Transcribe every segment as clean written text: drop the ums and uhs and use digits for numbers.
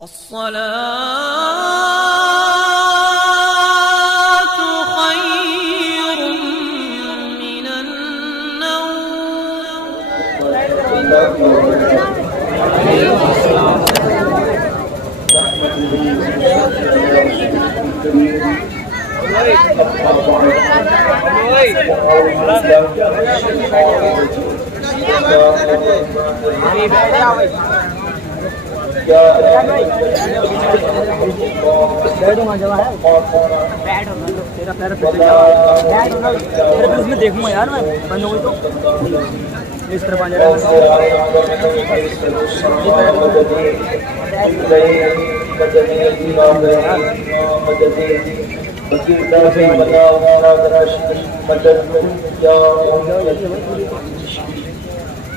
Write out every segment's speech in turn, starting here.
الصلاة خير من دیکھوں یار میں بند ہوئی تو اس طرف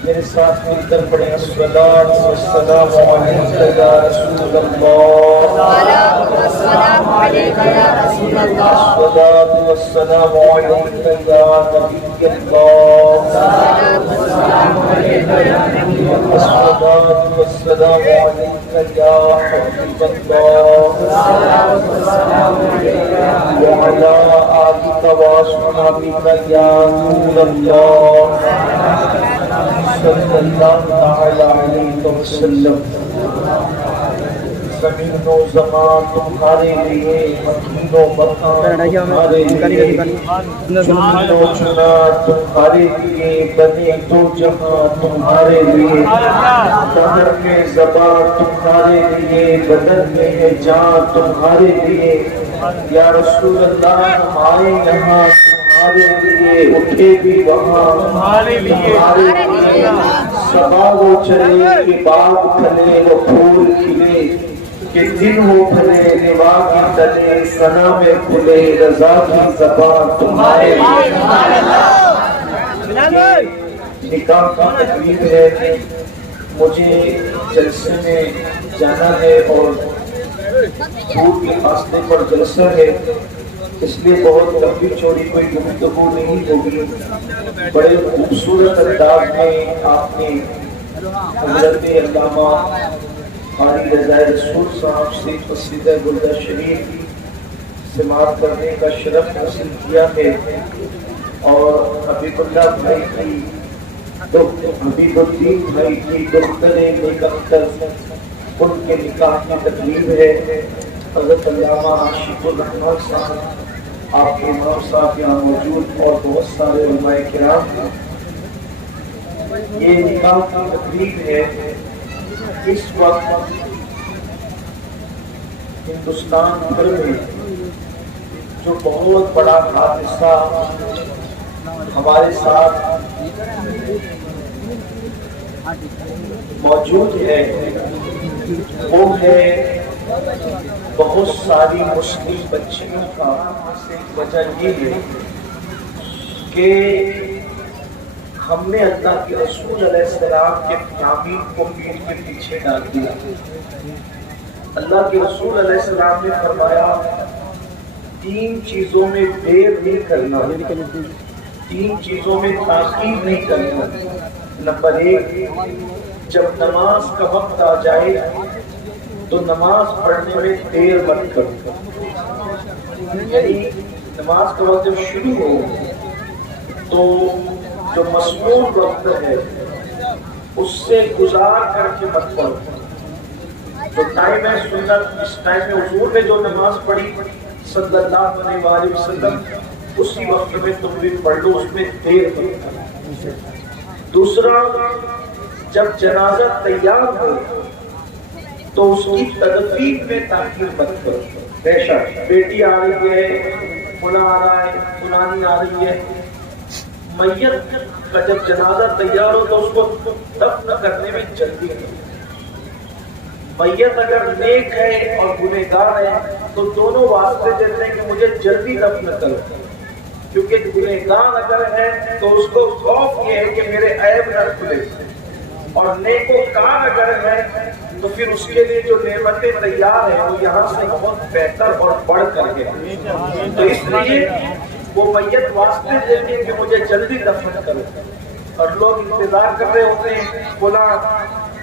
میرے ساتھ مل کر پڑھیں الصلاۃ والسلام علیک یا رسول اللہ، السلام علیکم یا رسول اللہ، الصلاۃ والسلام علیک یا نبی اللہ، السلام علیکم یا نبی اللہ، الصلاۃ والسلام علیک یا حبیب اللہ، السلام علیکم وعلی آلک واصحابک یا نور اللہ صلی اللہ تعالی علیہ وسلم۔ زمین و زمان تمہارے لیے، مکین و مکان تمہارے لیے، چنین و چنا تمہارے لیے، بنے دو جہاں تمہارے لیے، قدر میں زبان تمہارے لیے، بدن میں ہے جان تمہارے لیے۔ یا رسول اللہ ہم آئے یہاں تمہارے لیے، اٹھے بھی وہاں تمہارے لیے، صبا وہ چلے کہ باغ پھلے وہ پھول کھلے، کہ دن وہ پھلے نوا کی تلے، ثنا میں کھلے رضا کی زبان تمہارے لیے۔ نکاح کی تقریب ہے، مجھے جلسے میں جانا ہے اور دور کے فاصلے پر جلسہ ہے، اس لیے بہت لمبی چوڑی کوئی گفتگو نہیں ہوگی۔ بڑے خوبصورت انداز میں آپ نے حضرت علامہ قاری رضا رسول صاحب سے قصیدہ بردہ شریف سماعت کرنے کا شرف حاصل کیا ہے، اور حبیب اللہ بھائی کی حبیب الدین بھائی کی دختر نیک اختر ان کے نکاح کی تقریب ہے۔ حضرت علامہ عاشق الرحمن صاحب آپ کے امام صاحب یہاں موجود اور بہت سارے علماء کرام ہیں۔ یہ نکاح کی تقریب ہے۔ اس وقت ہندوستان بھر میں جو بہت بڑا حادثہ ہمارے ساتھ موجود ہے، وہ ہے بہت ساری مسلم بچیوں کا وجہ یہ ہے کہ ہم نے اللہ کے رسول علیہ السلام کے تعمیم کو پیٹ کے پیچھے ڈال دیا۔ اللہ کے رسول علیہ السلام نے فرمایا تین چیزوں میں دیر نہیں کرنا، تین چیزوں میں تاخیر نہیں کرنا۔ نمبر ایک، جب نماز کا وقت آ جائے تو نماز پڑھنے میں دیر مت کرو، یعنی نماز کا وقت جب شروع ہو تو جو مسنون وقت ہے اس سے گزار کر کے مت پڑھو۔ جو ٹائم ہے سنت، اس ٹائم میں حضور نے جو نماز پڑھی صلی اللہ علیہ وسلم اسی وقت میں تم بھی پڑھ لو، اس میں دیر مت کرو۔ دوسرا، جب جنازہ تیار ہو تو اس کی تدفین میں تاخیر مت کرو۔ بے شک بیٹی آ رہی ہے، فلاں آ رہا ہے، فلانی آ رہی ہے، میت کا جب جنازہ تیار ہو تو اس کو دفن کرنے میں جلدی کرو۔ میت اگر نیک ہے اور گنہگار ہے تو دونوں واسطے دیتے ہیں کہ مجھے جلدی دفن کرو، کیونکہ گنہگار اگر ہے تو اس کو خوف یہ ہے کہ میرے عیب نہ کھلے، اور نیکوکار اگر ہے تو پھر اس کے لیے جو نعمتیں تیار ہیں وہ یہاں سے بہت بہتر اور بڑھ کر ہے۔ تو اس لیے وہ میت واسطے دیتے ہیں کہ مجھے جلدی دفن کرو، اور لوگ انتظار کر رہے ہوتے ہیں فلاں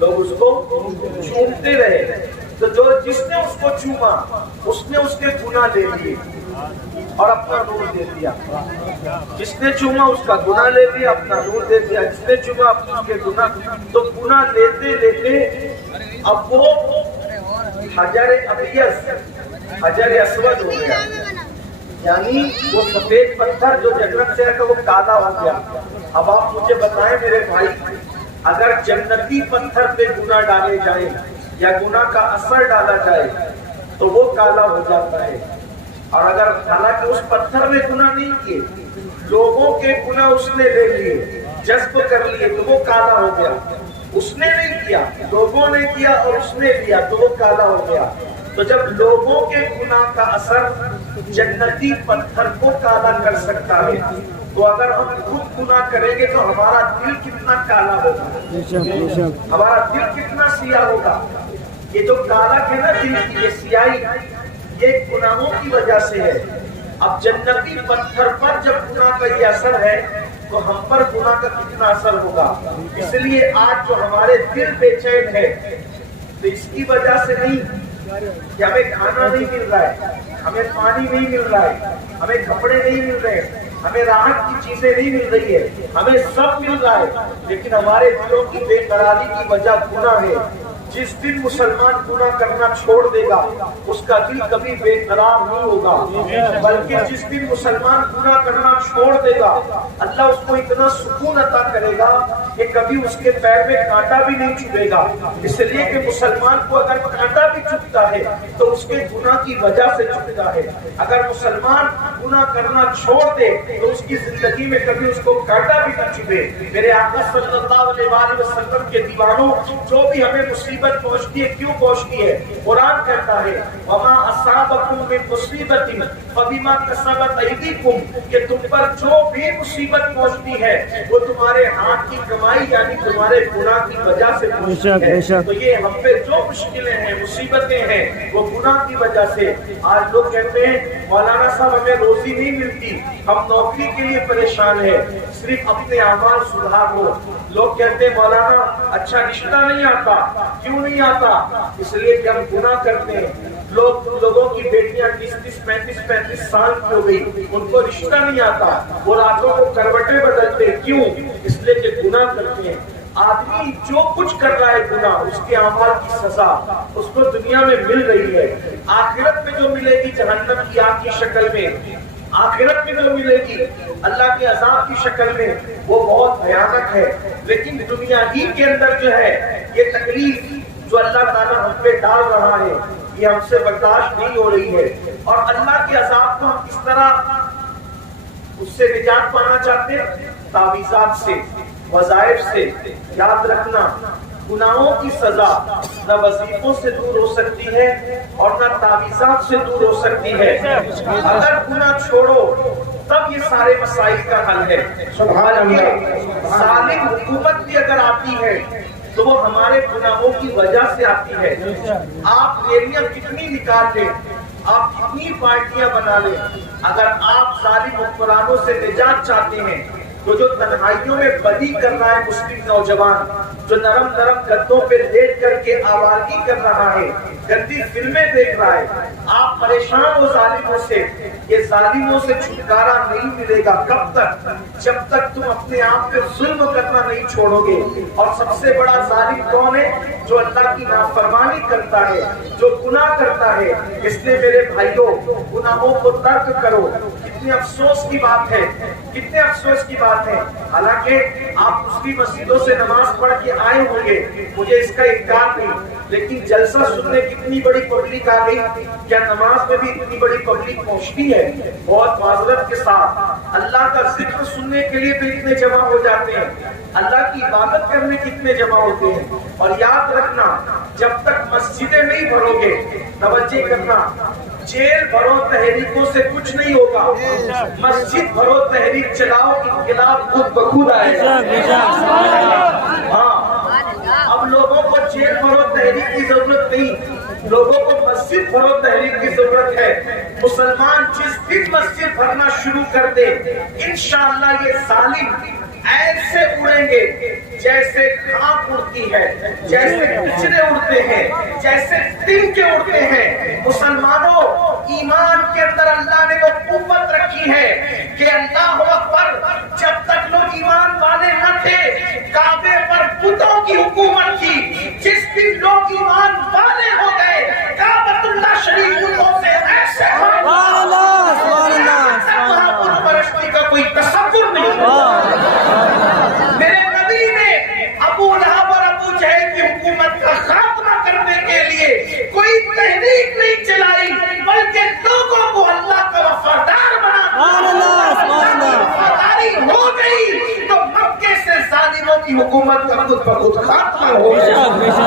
لوگ اس کو چومتے رہے، تو جو جس نے اس کو چوما اس نے اس کے گناہ لے لیے اور اپنا نور دے دیا. جس نے چوما اس کا گناہ لے لیا، اپنا نور دے دیا. جس نے چوما اس کے گناہ، تو گناہ لیتے لیتے اب وہ حجر ابیض، حجر اسود ہو گیا، یعنی وہ سفید پتھر جو جنت سے ہے وہ کالا ہو گیا. اب آپ مجھے بتائیں میرے بھائی، اگر جنتی پتھر پہ گناہ ڈالے جائیں یا گناہ کا اثر ڈالا جائے تو وہ کالا ہو جاتا ہے. اور اگر حالانکہ اس پتھر نے گناہ نہیں کیے، لوگوں کے گناہ اس نے لے لیے، جذب کر لیے، تو وہ کالا ہو گیا. اس نے نہیں کیا، لوگوں نے کیا اور اس نے لیا تو وہ کالا ہو گیا. تو جب لوگوں کے گناہ کا اثر جنتی پتھر کو کالا کر سکتا ہے، تو اگر ہم خود گناہ کریں گے تو ہمارا دل کتنا کالا ہوگا، ہمارا دل کتنا سیاہ ہوگا. یہ جو کالا ہے نا دل کی، یہ سیاہی، یہ گناہوں کی وجہ سے ہے. اب جنتی پتھر پر جب گناہ کا یہ اثر ہے تو ہم پر گناہ کا کتنا اثر ہوگا. اس لیے آج جو ہمارے دل بے چین ہے تو اس کی وجہ سے نہیں کہ ہمیں کھانا نہیں مل رہا ہے، ہمیں پانی نہیں مل رہا ہے، ہمیں کپڑے نہیں مل رہے ہیں، ہمیں راحت کی چیزیں نہیں مل رہی ہے، ہمیں سب مل رہا ہے، لیکن ہمارے دلوں کی بے قراری کی وجہ گناہ ہے. جس دن مسلمان گناہ کرنا چھوڑ دے گا اس کا دل کبھی بے قرار نہیں ہوگا، بلکہ جس دن مسلمان گناہ کرنا چھوڑ دے گا اللہ اس کو اتنا سکون عطا کرے گا کہ کبھی اس کے پیر میں کانٹا بھی نہیں چبھے گا. اس لیے کہ مسلمان کو اگر کانٹا بھی چبھتا ہے تو اس کے گناہ کی وجہ سے چبھتا ہے. اگر مسلمان گناہ کرنا چھوڑ دے تو اس کی زندگی میں کبھی اس کو کانٹا بھی نہ چبھے. میرے آقا صلی اللہ علیہ وسلم کے دیوانوں، جو بھی ہمیں مصیبت پہنچتی ہے کیوں پہنچتی ہے؟ قرآن کہتا ہے وما اصابکم من مصیبت فبما کسبت ایدیکم، کہ تم پر جو بھی مصیبت پہنچتی ہے وہ تمہارے ہاتھ کی کمائی یعنی تمہارے گناہ کی وجہ سے پہنچتی ہے. تو یہ ہم پہ جو مشکلیں ہیں، مصیبتیں ہیں، وہ گناہ کی وجہ سے. آج لوگ کہتے ہیں مولانا صاحب ہمیں روزی نہیں ملتی، ہم نوکری کے لیے پریشان ہیں، صرف اپنے اعمال سدھار لو. لوگ کہتے ہیں مولانا اچھا رشتہ نہیں آتا. کیوں نہیں آتا؟ اس لیے کہ ہم گناہ کرتے ہیں. لوگوں کی بیٹیاں 30-35 سال کی ہو گئی، ان کو رشتہ نہیں آتا، وہ راتوں کو کروٹیں بدلتے. کیوں؟ اس لیے کہ گناہ کرتے ہیں. آدمی جو کچھ کر رہا ہے گناہ، اس کے اعمال کی سزا اس کو دنیا میں مل رہی ہے. آخرت میں جو ملے گی جہنم کی آگ کی شکل میں، آخرت میں جو ملے گی اللہ کے عذاب کی شکل میں، وہ بہت بھیانک ہے. لیکن دنیا ہی کے اندر جو ہے یہ تکلیف جو اللہ تعالیٰ ہم پہ ڈال رہا ہے یہ ہم سے برداشت نہیں ہو رہی ہے. اور اللہ کے عذاب کو ہم کس طرح اس سے نجات پانا چاہتے ہیں؟ تعویذات سے، وظائف سے. یاد رکھنا گناہوں کی سزا نہ وظیفوں سے دور ہو سکتی ہے اور نہ تعویذات سے دور ہو سکتی ہے. اگر گناہ چھوڑو تب یہ سارے مسائل کا حل ہے. سبحان اللہ. ظالم حکومت بھی اگر آتی ہے تو وہ ہمارے گناہوں کی وجہ سے آتی ہے. آپ ریلیاں کتنی نکال لیں، آپ کتنی پارٹیاں بنا لیں، اگر آپ ظالم حکمرانوں سے نجات چاہتے ہیں تو جو تنہائیوں میں بدی کر رہا ہے مسلم نوجوان، جو نرم نرم گدوں پہ لیٹ کر کے آوارگی کر رہا ہے، گندی فلمیں دیکھ رہا ہے، آپ پریشان ہو ظالموں سے. یہ ظالموں سے چھٹکارا نہیں ملے گا. کب تک؟ جب تک تم اپنے آپ پہ ظلم کرنا نہیں چھوڑو گے. اور سب سے بڑا ظالم کون ہے؟ جو اللہ کی نافرمانی کرتا ہے، جو گناہ کرتا ہے. اس لیے میرے بھائیوں گناہوں کو ترک کرو. کتنے افسوس کی بات ہے، کتنے افسوس کی بات ہے. حالانکہ آپ دوسری مسجدوں سے نماز پڑھ کے آئے ہوں گے، مجھے اس کا انکار نہیں، لیکن جلسہ سننے کتنی بڑی پبلک آ گئی. کیا نماز میں بھی اتنی بڑی پبلک پہنچتی ہے؟ بہت معذرت کے ساتھ. اللہ کا ذکر سننے کے لیے بھی اتنے جمع ہو جاتے ہیں، اللہ کی عبادت کرنے کتنے جمع ہوتے ہیں. اور یاد رکھنا جب تک مسجدیں نہیں بھرو گے، توجہ کرنا، جیل بھرو تحریکوں سے کچھ نہیں ہوگا. مسجد بھرو تحریک چلاؤ، انقلاب خود بخود آئے گا. ہاں، اب لوگوں کو جیل بھرو تحریک کی ضرورت نہیں، لوگوں کو مسجد بھرو تحریک کی ضرورت ہے. مسلمان جس دن مسجد بھرنا شروع کر دے انشاءاللہ یہ ظالم ایسے اڑیں گے جیسے خاک اڑتی ہے، جیسے کچرے اڑتے ہیں، جیسے تنکے اڑتے ہیں۔ مسلمانوں، ایمان کے اندر اللہ نے وہ قوت رکھی ہے کہ اللہ اکبر، جب تک لوگ ایمان والے نہ تھے کعبے پر بتوں کی حکومت تھی، جس دن لوگ ایمان والے ہو گئے کعبۃ اللہ شریف بتوں سے ایسے بت پرستی کا کوئی تصور نہیں ہوتا۔ میرے نبی نے ابو لہب اور ابو جہل کی حکومت کا خاتمہ کرنے کے لیے کوئی تحریک نہیں چلائی، بلکہ لوگوں کو اللہ کا وفادار بنا وفاداری ہو گئی تو مکے سے ظالموں کی حکومت کا خود بخود خاتمہ ہو گیا۔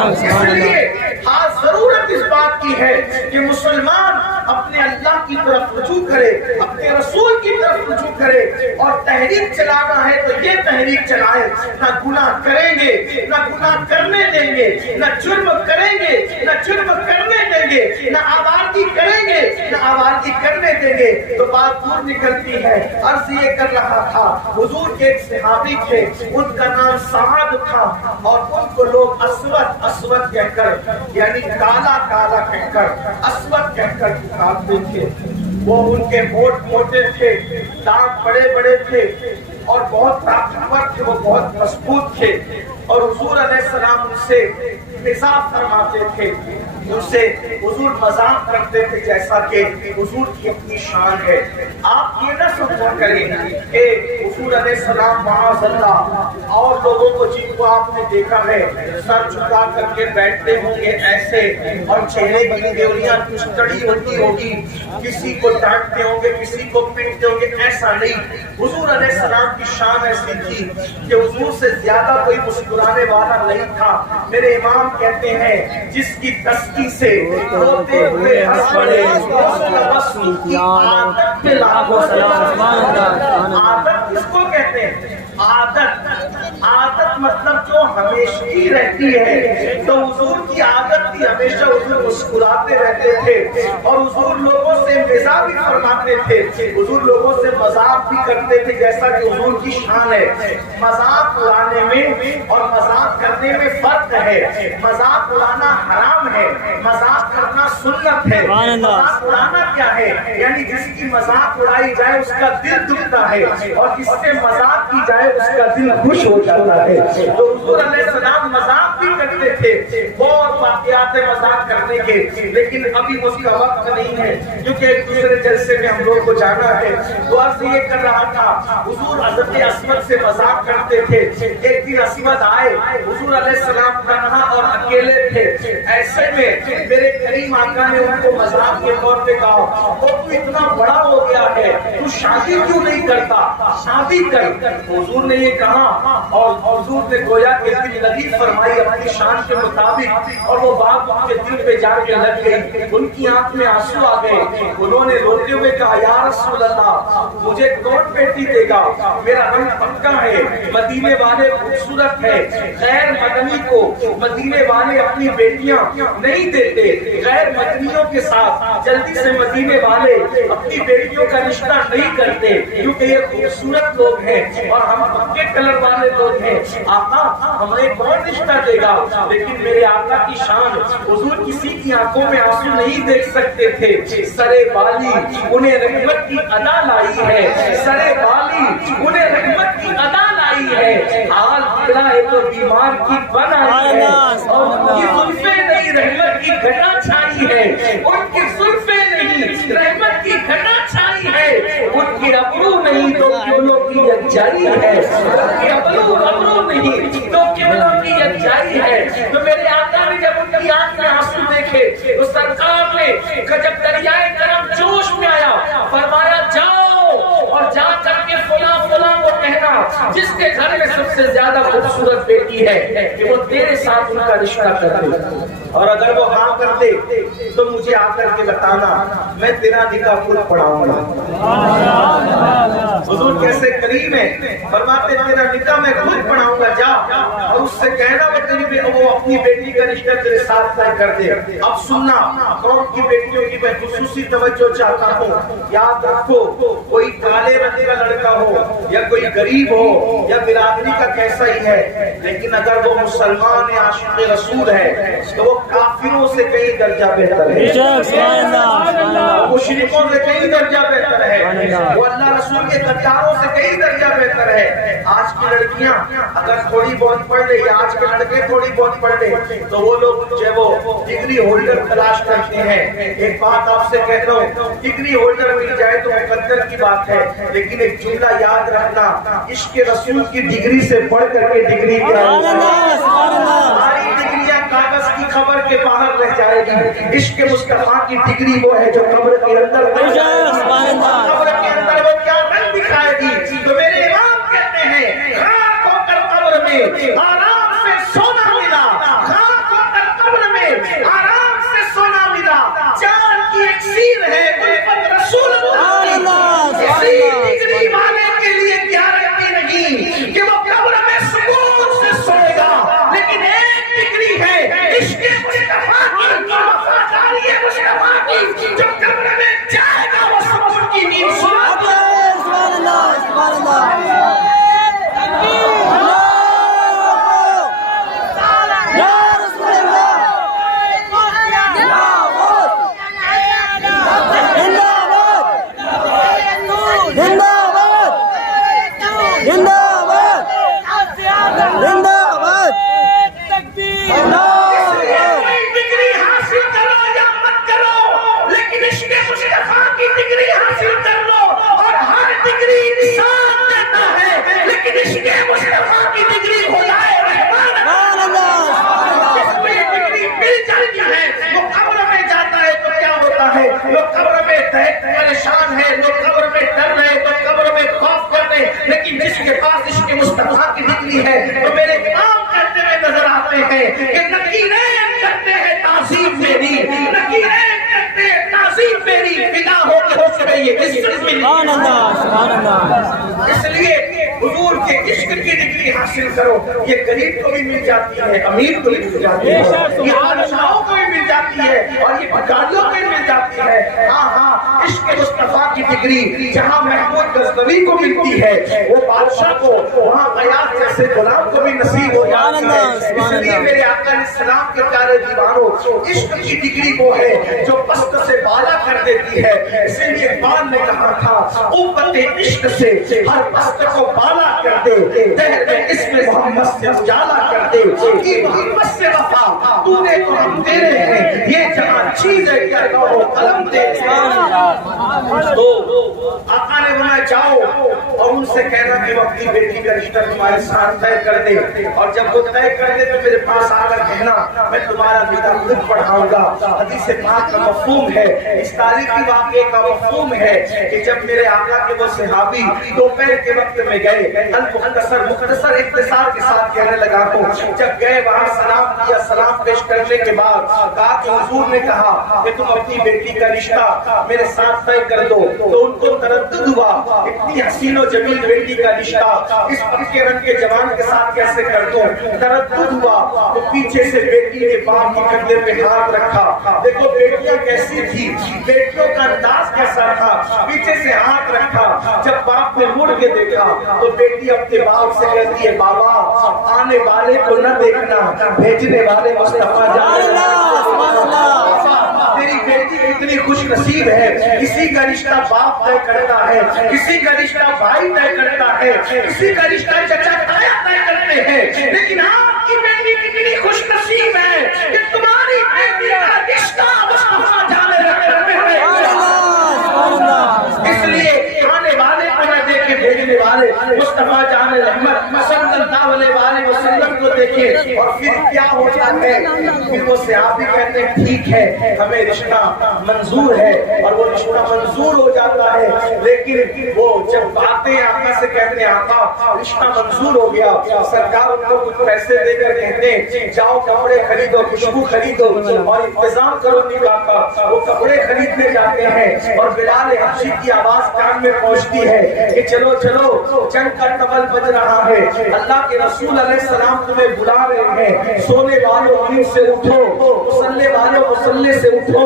اس لیے خاص ضرورت اس بات کی ہے کہ مسلمان اپنے اللہ کی طرف رجوع کرے، اپنے رسول کی طرف رجوع کرے، اور تحریک چلانا ہے تو یہ تحریک چلائے، نہ گناہ کریں گے، نہ گناہ کرنے دیں گے، نہ جرم کریں گے، نہ جرم کرنے دیں گے، نہ آوارگی کریں گے، نہ آوارگی کرنے دیں گے، تو بات دور نکلتی ہے۔ عرض یہ کر رہا تھا، حضور کے ایک صحابی تھے، ان کا نام سعد تھا، اور ان کو لوگ اسود اسود کہہ کر، یعنی کالا کالا کہہ کر، اسود کہہ کر پکارتے تھے۔ وہ ان کے ہونٹ موٹے تھے، دانت بڑے بڑے تھے، اور بہت طاقتور تھے، وہ بہت مضبوط تھے، اور حضور علیہ السلام ان سے مزاح فرماتے تھے، ان سے حضور مذاق کرتے تھے، جیسا کہ حضور کی اپنی شان ہے۔ آپ یہ نہ سمجھا کریں کہ حضور علیہ السلام معاذ اللہ اور لوگوں کو جن کو آپ نے دیکھا ہے سر جھکا کر کے بیٹھتے ہوں گے ایسے، اور چہرے کی انگلیاں چڑی ہوتی ہوگی، کسی کو ڈانٹتے ہوں گے، کسی کو پیٹتے ہوں گے، ایسا نہیں۔ حضور علیہ السلام کی شان ایسی تھی کہ حضور سے زیادہ کوئی مسکرانے والا نہیں تھا۔ میرے امام کہتے ہیں جس کی تسکی سے روتے ہوئے ہنس پڑے، عادت پہ لاکھوں سلام۔ عادت کس کو کہتے ہیں؟ عادت مطلب جو ہمیشہ رہتی ہے، تو حضور کی عادت تھی ہمیشہ حضور مسکراتے رہتے تھے، اور حضور لوگوں سے مزاح بھی فرماتے تھے، حضور لوگوں سے مذاق بھی کرتے تھے، جیسا کہ حضور کی شان ہے۔ مذاق اڑانے میں اور مذاق کرنے میں فرق ہے۔ مذاق اڑانا حرام ہے، مذاق کرنا سنت ہے۔ مذاق اڑانا کیا ہے؟ یعنی جس کی مذاق اڑائی جائے اس کا دل دکھتا ہے، اور جس سے مذاق کی جائے اس کا دل خوش ہو جاتا ہے۔ تو حضور علیہ السلام مذاق بھی کرتے تھے، بہت واقعات مذاق کرنے کے، لیکن ابھی اس کا وقت نہیں ہے کیونکہ ایک دوسرے جلسے میں ہم لوگ کو جانا ہے۔ تو عرض یہ کر رہا تھا، حضور حضرت اسود سے مذاق کرتے تھے۔ ایک دن اسود آئے، حضور علیہ السلام تنہا اور اکیلے تھے، ایسے میں میرے کریم آقا نے ان کو مذاق کے طور پہ کہا، وہ تو اتنا بڑا ہو گیا ہے، تو شادی کیوں نہیں کرتا؟ شادی کر۔ حضور نے یہ کہا، اور حضور نے گویا کہ دل لگی فرمائی اپنی شان کے مطابق، اور وہ بات ان کے دل پہ جا کے لگ گئی۔ ان کی آنکھ میں آنسو آ گئے، انہوں نے روتے ہوئے کہا، یا رسول اللہ، مجھے کون بیٹی دے گا؟ میرا رنگ پکا ہے، مدینے والے خوبصورت ہے، غیر مدنی کو مدینے والے اپنی بیٹیاں نہیں دیتے، غیر مدنیوں کے ساتھ جلدی سے مدینے والے اپنی بیٹیوں کا رشتہ نہیں کرتے، کیونکہ یہ خوبصورت لوگ ہیں اور ہم پکے کلر والے لوگ ہیں، آقا ہمیں کون رشتہ دے گا؟ لیکن میرے آقا کی شان، حضور کسی کی آنکھوں میں آنسو نہیں دیکھ سکتے تھے، سرے بالی انہیں رحمت کی ادا لائی ہے، سرے بالی انہیں رحمت کی ادا لائی ہے، حال بگڑا ہے تو بیمار کی بن آئی ہے، اور ان کی زلفیں نہیں رحمت کی گھٹا چھائی ہے، ان کی زلفیں نہیں رحمت کی گھٹا چھائی ہے، ان کی ابرو نہیں تو کیولوں کی یکجائی ہے، ان کی ابرو نہیں تو کیولوں کی یکجائی ہے۔ تو میرے آقا نے جب ان کی آنکھ میں آنسو دیکھے تو سرکار نے جب دریائے کرم جوش میں آیا، فرمایا جاؤ اور جا کر کے فلاں فلاں کو کہنا جس کے گھر میں سب سے زیادہ خوبصورت بیٹی ہے کہ وہ تیرے ساتھ ان کا رشتہ کر دے، اور اگر وہ ہاں کر دے تو مجھے آ کر کے بتانا، میں تیرا نکاح خود پڑھاؤں گا۔ حضور کیسے کریم ہے، فرماتے تیرا نکاح میں خود پڑھاؤں گا، جا اور اس سے کہنا وہ اپنی بیٹی کا رشتہ تیرے ساتھ طے کر دے۔ اب سننا، قوم کی بیٹیوں کی میں خصوصی توجہ چاہتا ہوں، یاد رکھو کوئی کالے رنگ کا لڑکا ہو یا کوئی غریب ہو ہو یا برادری کا کیسا ہی ہے، لیکن اگر وہ مسلمان عاشق رسول ہے تو وہ کافروں سے کئی درجہ بہتر ہے، مشرکوں سے کئی درجہ بہتر ہے، وہ اللہ رسول کے غداروں سے کئی درجہ بہتر ہے۔ آج کی لڑکیاں اگر تھوڑی بہت پڑھ لے یا آج کے لڑکے تھوڑی بہت پڑھ لے تو وہ لوگ جو وہ ڈگری ہولڈر تلاش کرتے ہیں۔ ایک بات آپ سے کہتا ہوں، ڈگری ہولڈر مل جائے تو مقدر کی بات ہے، لیکن ایک جملہ یاد رکھنا، عشق رسول کی ڈگری سے بڑھ کر کے ڈگری کیا ہے؟ ہماری ڈگریاں کاغذ کی خبر کے باہر رہ جائے گی، عشق مصطفیٰ کی ڈگری وہ ہے جو قبر کے اندر قبر کے اندر وہ کیا رنگ دکھائے گی۔ تو میرے امام کہتے ہیں خاک ہو کر قبر میں آرام سے سونا ملا، خاک ہو کر قبر میں آرام سے سونا ملا، جان کی اکسیر ہے الفت رسول اللہ، اسی ڈگری والے کے لیے گارنٹی نہیں کہ وہ قبر میں سکون سے سوئے گا، لیکن ایک ڈگری ہے عشق مصطفیٰ کی، وفاداری مصطفیٰ کی، جو قبر میں جائے گا وہ سکون کی نیند سوئے گا۔ لوگ قبر میں پریشان ہے، لوگ قبر میں ڈر رہے، لوگ قبر میں خوف کر رہے، لیکن جس کے پاس عشق مصطفیٰ کی ڈگری ہے تو میرے امام کرتے ہوئے نظر آتے ہیں کہ نکیریں کرتے ہیں تعظیم میری، نکیریں کرتے ہیں تعظیم میری، فدا ہو کے حسن یہ عزت ملی۔ اس لیے حضور کے عشق کی ڈگری حاصل کرو، یہ غریب کو بھی مل جاتی ہے، امیر کو بھی مل جاتی ہے، یہ بادشاہوں کو بھی مل جاتی ہے اور یہ بھکاریوں کو بھی مل جاتی ہے۔ ہاں عشق مصطفیٰ کی ڈگری جہاں محمود غزنوی کو ملتی ہے وہ بادشاہ کو وہاں غیاث جیسے غلام کو بھی نصیب ہو جاتی ہے۔ اس لیے میرے آقا علیہ السلام کے پیارے دیوانوں، عشق کی ڈگری وہ ہے جو پست سے بالا کر دیتی ہے۔ اسی لیے اقبال نے کہا تھا قوت عشق سے ہر پست کو بالا کر دے، دہر میں اسم محمد سے اجالا کر دے، کی محمد سے وفا تو نے تو ہم تیرے ہیں، یہ جہاں چیز ہے کیا کہو قلم دے۔ تو آقا نے بنا جاؤ اور ان سے کہنا کہ وہ اپنی بیٹی کا رشتہ تمہارے ساتھ طے کر دے، اور جب وہ طے کر دے تو میرے پاس آ کر کہنا میں تمہارا بیٹا خود پڑھاؤں گا۔ حدیث پاک کا مفہوم ہے، اس تاریخی واقعے کا مفہوم ہے کہ جب میرے آقا کے وہ صحابی دوپہر کے وقت میں گئے، مختصر اختصار کے ساتھ کہنے لگا ہوں، جب گئے وہاں سلام کیا، سلام پیش کرنے کے بعد کہا کہ حضور نے کہا کہ تم اپنی بیٹی کا رشتہ میرے ساتھ طے کر دو، تو ان کو تردد ہوا اتنی حسین و جمیل بیٹی کا رشتہ اس پکے رنگ کے جوان کے ساتھ کیسے کر دو، تردد ہوا تو پیچھے سے بیٹی نے باپ کے کندھے پہ ہاتھ رکھا۔ دیکھو بیٹیاں کیسی تھی، بیٹیوں کا انداز کیسا تھا، پیچھے سے ہاتھ رکھا۔ جب باپ نے مڑ کے دیکھا تو بیٹی اپنے باپ سے کہتی ہے بابا آنے والے کو نہ دیکھنا، بھیجنے والے مصطفیٰ جان۔ تیری بیٹی اتنی خوش نصیب ہے، کسی کا رشتہ باپ طے کرتا ہے، کسی کا رشتہ بھائی طے کرتا ہے، کسی کا رشتہ چچا تایا طے کرتے ہیں، لیکن آپ کی بیٹی کتنی خوش نصیب ہے کہ تمہاری بیٹی کا رشتہ مصطفیٰ جان رکھتے ہیں۔ اس لیے آنے والے کو نہ دیکھے، بھیجنے والے مصطفیٰ جان رحمت صلی اللہ علیہ وسلم کو دیکھے، اور پھر کیا ہوتا ہے، پھر وہ صحابی کہتے ہیں ٹھیک ہے ہمیں رشتہ منظور ہے، اور وہ رشتہ منظور ہو جاتا ہے، لیکن وہ جب آتے ہیں آقا سے کہتے ہیں آقا رشتہ منظور ہو گیا، سرکار ان کو کچھ پیسے دے کر کہتے ہیں جاؤ کپڑے خریدو، خوشبو خریدو اور انتظام کرو نکاح کا۔ وہ کپڑے خریدنے جاتے ہیں اور بلال حبشی کی آواز کان میں پہنچتی ہے کہ چلو چلو جنگ کا طبل بج رہا ہے، اللہ کے رسول علیہ السلام تمہیں بلا رہے ہیں، سونے والوں نیند سے اٹھو، مسلے والوں مسلح سے اٹھو،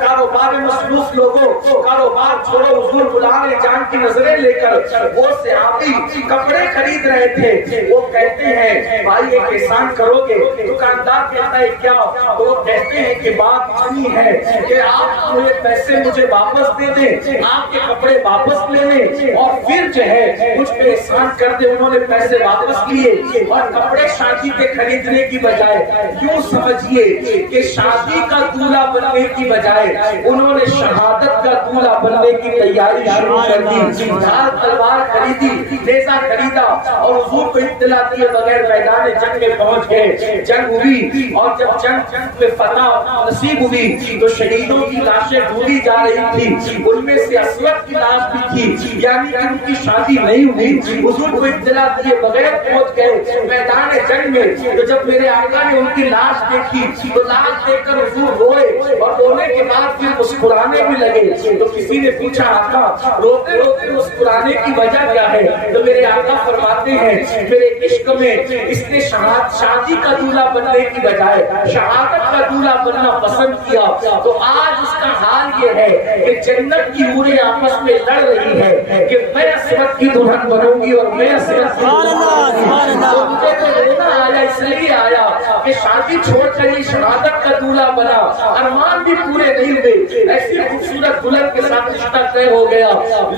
کاروبار مصروف لوگوں کاروبار چھوڑو۔ حضور بلانے جان کی نظریں لے کر وہ صحابی کپڑے خرید رہے تھے، وہ کہتے ہیں بھائی ایک احسان کرو گے؟ دکاندار کہتا ہے کیا؟ تو وہ کہتے ہیں کہ بات اتنی ہے کہ آپ مجھے پیسے مجھے واپس دے دیں، آپ کے کپڑے واپس لے لیں اور پھر جو ہے مجھ پہ احسان کر دیں۔ انہوں نے پیسے واپس لیے اور کپڑے شادی کے خریدنے کی بجائے یوں سمجھیے کہ شادی کا دولہا بننے کی بجائے انہوں نے شہادت کا دولہا بننے کی تیاری شروع کر دی۔ ڈھال تلوار خریدی، نیزہ خریدا اور حضور کو اطلاع دیے بغیر میدان جنگ میں پہنچ گئے۔ جنگ ہوئی اور جب جنگ میں فتح نصیب ہوئی تو شہیدوں کی لاشیں ڈھونڈی جا رہی تھی، ان میں سے اسود کی لاش بھی تھی، یعنی کہ ان کی شادی نہیں ہوئی۔ حضور کو اطلاع دیے بغیر پہنچ گئے میدان جنگ میں، تو جب میرے آقا نے ان کی لاش دیکھی تو لاش دیکھ کر حضور روئے اور رونے کے بعد پھر مسکرانے بھی لگے۔ تو کسی نے پوچھا آقا روتے روتے مسکرانے کی وجہ کیا ہے؟ تو میرے آقا فرماتے ہیں میرے عشق میں اس نے شادی کا دولہا بننے کی بجائے شہادت کا دولہا بننا پسند کیا، تو آج اس کا حال یہ ہے کہ جنت کی حوریں آپس میں لڑ رہی ہے کہ میں عصمت کی دلہن بنوں گی اور میں عصمت کی دلہن بنوں گی۔ تو مجھے تو رونا آیا، اس لیے آیا کہ شادی چھوڑ کر یہ شہادت کا دولہا بنا، ارمان بھی پورے نہیں ہوئے، ایسی خوبصورت دلہن کے ساتھ رشتہ طے ہو گیا،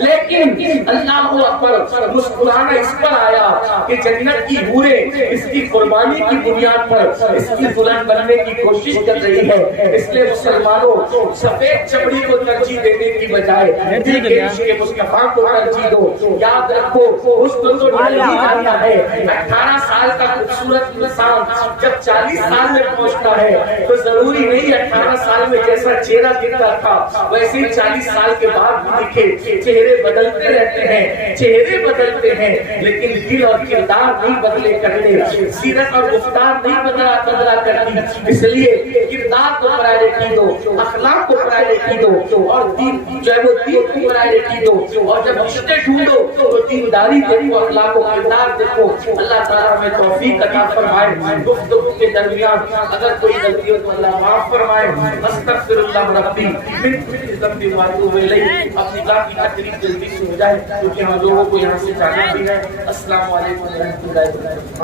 لیکن اللہ اکبر مسکرانا اس پر آیا کہ جنت کی حوریں اس کی قربانی کی بنیاد پر اس کی دلہن بننے کی کوشش کر رہی ہے۔ اس لیے مسلمانوں سفید چمڑی کو ترجیح دینے کی بجائے مصطفیٰ کو ترجیح دو۔ یاد رکھو حسن تو نہیں جاتا ہے، 18 سال کا خوبصورت انسان جب 40 سال میں پہنچتا ہے تو ضروری نہیں 18 سال میں جیسا چہرہ دکھتا تھا ویسے ہی 40 سال کے بعد بھی دکھے۔ چہرے بدلتے رہتے ہیں، چہرے بدلتے ہیں لیکن دل اور کردار نہیں بدلے کرتے، سیرت اور گفتار نہیں بدلا کرتی۔ اس لیے کردار کو پرائیورٹی دو، اخلاق کو پرائیورٹی دو اور دین جو ہے وہ دین کو پرائیورٹی دو، اور جب رشتے ڈھونڈو تو دینداری دیکھو، اخلاق و کردار دیکھو۔ اللہ تعالیٰ ہمیں توفیق عطا فرمائے۔ گفتگو کے درمیان اگر کوئی غلطی ہو تو اللہ معاف فرمائے۔ استغفر اللہ ربی من کل ذنب واتوب الیہ۔ اپنی ذات کی تقریب جلدی سے ہو جائے کیونکہ ہم لوگوں کو یہاں سے جانا بھی ہے۔ السلام علیکم ورحمۃ اللہ وبرکاتہ۔